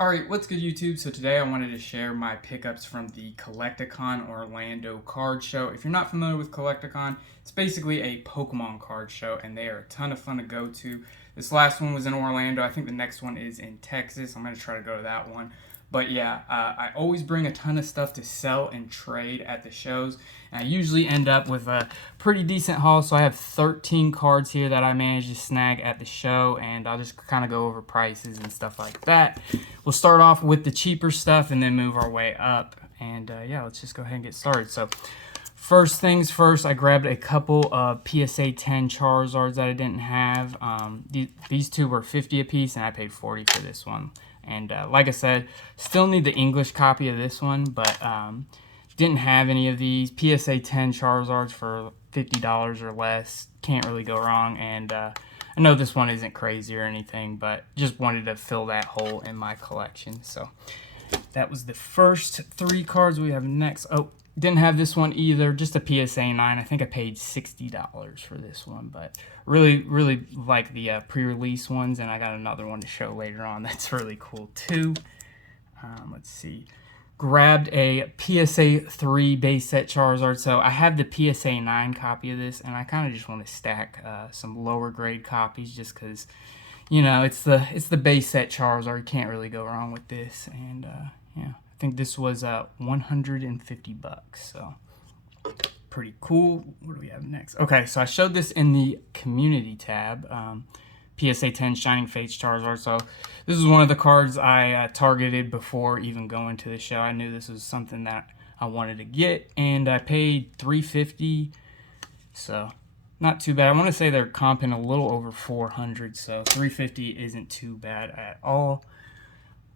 Alright, what's good YouTube? So today I wanted to share my pickups from the Collecticon Orlando card show. If you're not familiar with Collecticon, it's basically a Pokemon card show and they are a ton of fun to go to. This last one was in Orlando. I think the next one is in Texas. I'm going to try to go to that one. But yeah, I always bring a ton of stuff to sell and trade at the shows. And I usually end up with a pretty decent haul. So I have 13 cards here that I managed to snag at the show. And I'll just kind of go over prices and stuff like that. We'll start off with the cheaper stuff and then move our way up. And yeah, let's just go ahead and get started. So first things first, I grabbed a couple of PSA 10 Charizards that I didn't have. These two were 50 a piece and I paid 40 for this one. And like I said, still need the English copy of this one, but didn't have any of these. PSA 10 Charizards for $50 or less. Can't really go wrong. And I know this one isn't crazy or anything, but just wanted to fill that hole in my collection. So that was the first three cards we have next. Oh, didn't have this one either, just a PSA 9. I think I paid $60 for this one, but really like the pre-release ones, and I got another one to show later on that's really cool too. Let's see. Grabbed a PSA 3 Base Set Charizard. So I have the PSA 9 copy of this, and I kind of just want to stack some lower grade copies just because, you know, it's the Base Set Charizard. You can't really go wrong with this, and yeah. I think this was 150 bucks, so pretty cool. What do we have next? Okay, so I showed this in the community tab, PSA 10 Shining Fates Charizard. So this is one of the cards I targeted before even going to the show. I knew this was something that I wanted to get, and I paid $350, so not too bad. I want to say they're comping a little over 400, so $350 isn't too bad at all.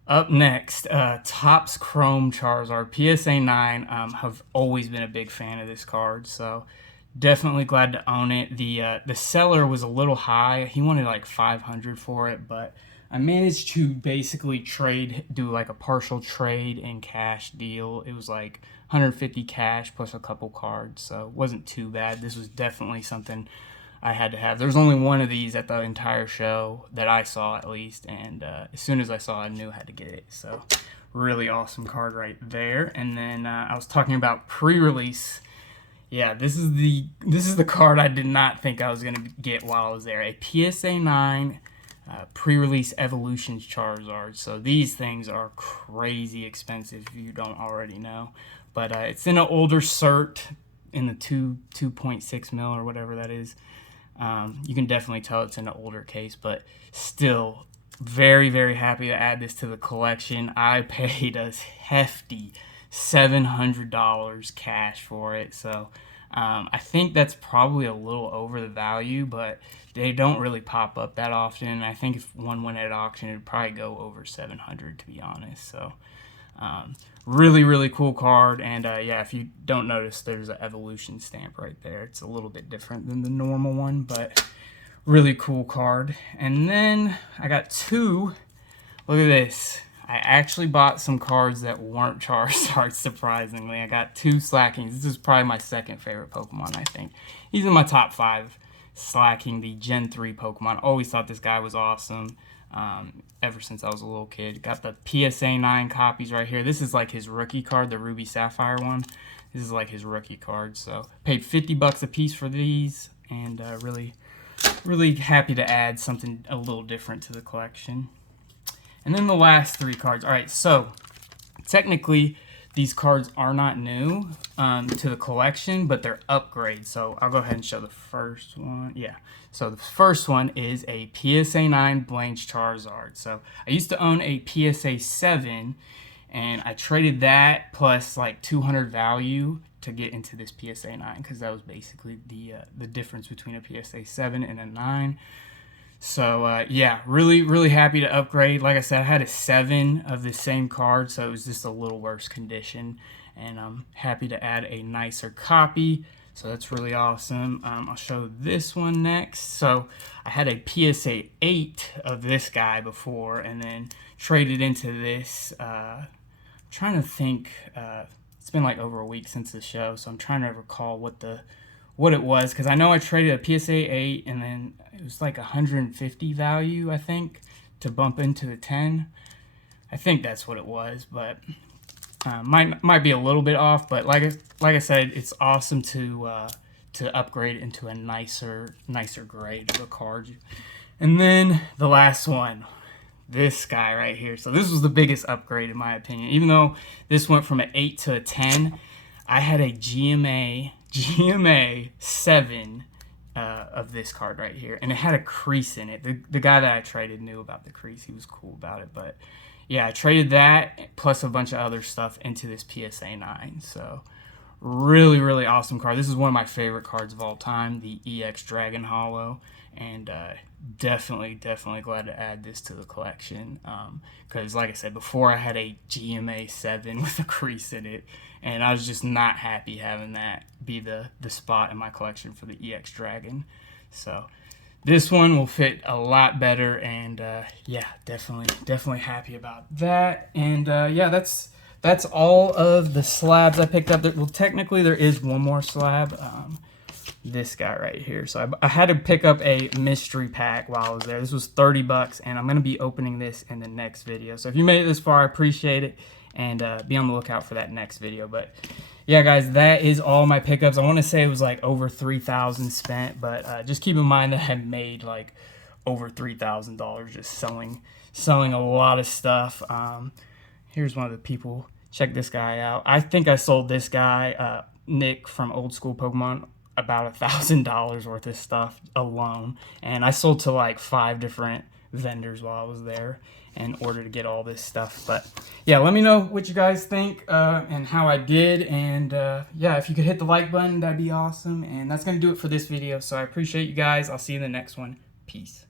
Up next, Topps Chrome Charizard, PSA 9. Have always been a big fan of this card, so definitely glad to own it. The seller was a little high. He wanted like 500 for it, but I managed to basically do like a partial trade and cash deal. It was like 150 cash plus a couple cards, so it wasn't too bad. This was definitely something I had to have. There's only one of these at the entire show that I saw, at least, and as soon as I saw it, I knew I had to get it. So really awesome card right there. And then I was talking about pre-release. Yeah, this is the card I did not think I was gonna get while I was there. A PSA 9 pre-release Evolutions Charizard. So these things are crazy expensive if you don't already know. But it's in an older cert in the 2.6 mil or whatever that is. You can definitely tell it's in an older case, but still very happy to add this to the collection. I paid a hefty $700 cash for it, so I think that's probably a little over the value, but they don't really pop up that often. I think if one went at auction, it'd probably go over 700, to be honest. So really cool card. And yeah, if you don't notice, there's an evolution stamp right there. It's a little bit different than the normal one, but really cool card. And then I got two. Look at this. I actually bought some cards that weren't Charizards, surprisingly. I got two Slackings. This is probably my second favorite Pokemon, I think. He's in my top 5. Slacking, the Gen 3 Pokemon. Always thought this guy was awesome. Ever since I was a little kid. Got the PSA 9 copies right here. This is like his rookie card, the Ruby Sapphire one. This is like his rookie card. So paid 50 bucks a piece for these, and really happy to add something a little different to the collection. And then the last three cards. All right, so technically these cards are not new to the collection, but they're upgrades. So I'll go ahead and show the first one. Yeah. So the first one is a PSA 9 Blanche Charizard. So I used to own a PSA 7, and I traded that plus like 200 value to get into this PSA 9, because that was basically the difference between a PSA 7 and a 9. So yeah, really happy to upgrade. Like I said, I had a 7 of the same card, so it was just a little worse condition, and I'm happy to add a nicer copy. So that's really awesome. I'll show this one next. So I had a PSA 8 of this guy before, and then traded into this. I'm trying to think. It's been like over a week since the show, so I'm trying to recall what it was, because I know I traded a PSA 8, and then it was like 150 value, I think, to bump into the 10. I think that's what it was, but might be a little bit off. But like I said, it's awesome to upgrade into a nicer grade of a card. And then the last one, this guy right here. So this was the biggest upgrade in my opinion. Even though this went from an 8 to a 10, I had a GMA 7 of this card right here, and it had a crease in it. The guy that I traded knew about the crease. He was cool about it. But yeah, I traded that plus a bunch of other stuff into this PSA 9. So really awesome card. This is one of my favorite cards of all time, the EX Dragon Hollow, and definitely glad to add this to the collection, because like I said before, I had a GMA 7 with a crease in it, and I was just not happy having that be the spot in my collection for the EX Dragon. So this one will fit a lot better, and yeah, definitely happy about that. And yeah, that's all of the slabs I picked up. Well, technically there is one more slab, this guy right here. So I had to pick up a mystery pack while I was there. This was $30, and I'm going to be opening this in the next video. So if you made it this far, I appreciate it, and be on the lookout for that next video. But yeah, guys, that is all my pickups. I want to say it was like over $3,000 spent, but just keep in mind that I had made like over $3,000 just selling a lot of stuff. Here's one of the people. Check this guy out. I think I sold this guy, Nick from Old School Pokemon, about $1,000 worth of stuff alone. And I sold to like 5 different vendors while I was there in order to get all this stuff. But yeah, let me know what you guys think and how I did. And yeah, if you could hit the like button, that'd be awesome. And that's going to do it for this video. So I appreciate you guys. I'll see you in the next one. Peace.